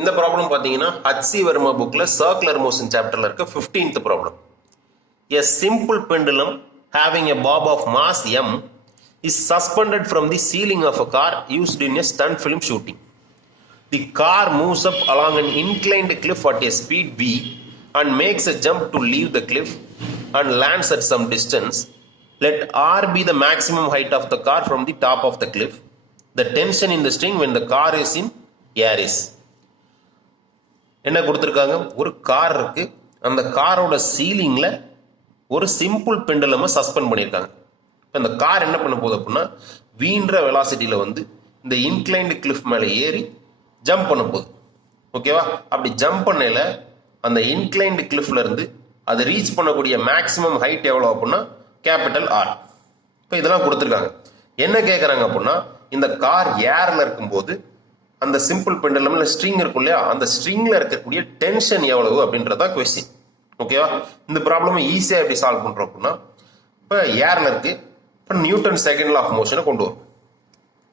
இந்த ப்ராப்ளம் பார்த்தீங்கன்னா HC வர்மா புக்ல சர்க்குலர் மோஷன் சாப்டர்ல இருக்க 15th problem. A simple pendulum having a bob of mass m is suspended from the ceiling of a car used in a stunt film shooting. The car moves up along an inclined cliff at a speed v and makes a jump to leave the cliff and lands at some distance. Let r be the maximum height of the car from the top of the cliff. The tension in the string when the car is in air is. என்ன கொடுத்துருக்காங்க, ஒரு car இருக்கு, அந்த காரோட சீலிங்ல ஒரு simple பெண்டுலமை suspend பண்ணியிருக்காங்க. இப்போ இந்த கார் என்ன பண்ண போகுது அப்படின்னா வீன்ற வெலாசிட்டியில வந்து இந்த இன்க்ளைன்டு கிளிஃப் மேலே ஏறி ஜம்ப் பண்ண போகுது. ஓகேவா? அப்படி ஜம்ப் பண்ணல அந்த இன்க்ளைன்டு கிளிஃப்ல இருந்து அது ரீச் பண்ணக்கூடிய மேக்சிமம் ஹைட் எவ்வளோ அப்படின்னா கேபிட்டல் ஆர். இப்போ இதெல்லாம் கொடுத்துருக்காங்க. என்ன கேட்குறாங்க அப்படின்னா இந்த கார் ஏர்ல இருக்கும்போது அந்த சிம்பிள் பெண்டலம்ல ஸ்ட்ரிங் இருக்கும் இல்லையா, அந்த ஸ்ட்ரிங்ல இருக்கக்கூடிய டென்ஷன் எவ்வளவு அப்படின்றதா கொஸ்டின். ஓகேவா? இந்த ப்ராப்ளம் ஈஸியா எப்படி சால்வ் பண்றோம் அப்படின்னா இப்போ ஏர்ல இருக்கு, இப்போ நியூட்டன் செகண்ட் லா ஆஃப் மோஷனை கொண்டு வரும்.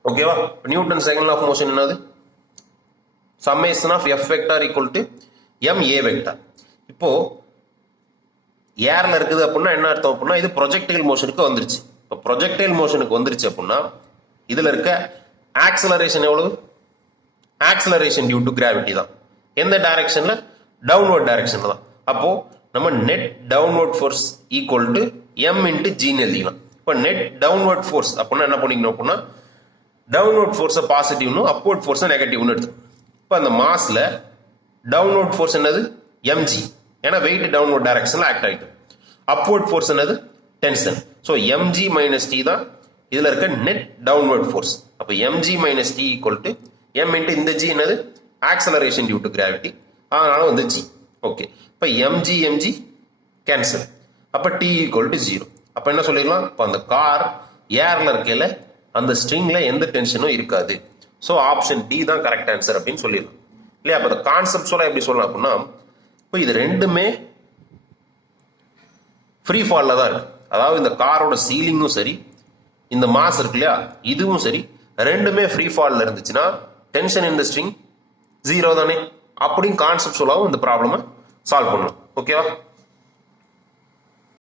ஓகேவா? Newton second law of motion என்னது? Summation of F vector equal to M A vector. இப்போ ஏர்ல இருக்குது அப்படின்னா என்ன அர்த்தம் அப்படின்னா இது ப்ரொஜெக்டைல் மோஷனுக்கு வந்துருச்சு. இப்போ ப்ரொஜெக்டைல் மோஷனுக்கு வந்துருச்சு அப்படின்னா இதுல இருக்க ஆக்சலரேஷன் எவ்வளவு? ஆக்சலரேஷன் டியூ டு கிராவிட்டி தான். எந்த டைரக்ஷன்ல? டவுன்வர்ட் டைரக்ஷன்ல தான். அப்போ நம்ம net downward force equal to M into ஜின்னு எழுதிக்கலாம். இப்போ நெட் டவுன்வர்ட் ஃபோர்ஸ் அப்படின்னா என்ன பண்ணிக்கணும் அப்படின்னா டவுன்வர்ட் ஃபோர்ஸை பாசிட்டிவ்னு அப்வர்ட் ஃபோர்ஸை நெகட்டிவ்னு எடுத்து. இப்போ அந்த மாஸ்ல டவுன்வர்ட் ஃபோர்ஸ் என்னது? எம்ஜி, ஏன்னா வெயிட் டவுன்வர்ட் டைரக்ஷன்ல ஆக்ட் ஆகிட்டு. அப்வர்ட் ஃபோர்ஸ் என்னது? Tension. So M G minus T தான் இதுல இருக்க நெட் டவுன்வர்ட் ஃபோர்ஸ். அப்போ M G minus T equal to M into இந்த ஜி என்னது? ஆக்சலரேஷன் டியூ டு கிராவிட்டி, அதனால வந்து ஜி. ஓகே, இப்போ எம்ஜி எம்ஜி கேன்சல், அப்போ டி ஈக்குவல் டு 0. அப்போ என்ன சொல்லிடலாம்? இப்போ அந்த கார் ஏர்ல இருக்கையில அந்த ஸ்ட்ரிங்ல எந்த டென்ஷனும் இருக்காது. ஸோ ஆப்ஷன் டி தான் கரெக்ட் ஆன்சர் அப்படின்னு சொல்லிடலாம் இல்லையா? அப்போ கான்செப்ட்ஸோட எப்படி சொல்லலாம் அப்படின்னா இப்போ இது ரெண்டுமே ஃப்ரீ ஃபால்ல தான் இருக்கு. அதாவது இந்த காரோட சீலிங்கும் சரி, இந்த மாஸ் இருக்கு இல்லையா, இதுவும் சரி, ரெண்டுமே ஃப்ரீ ஃபால்ல இருந்துச்சுன்னா டென்ஷன் இன் த ஸ்ட்ரிங் 0 தானே. அப்படியும் கான்செப்ட் சொல்லாவும் இந்த ப்ராப்ளமை சால்வ் பண்ணணும். ஓகேவா?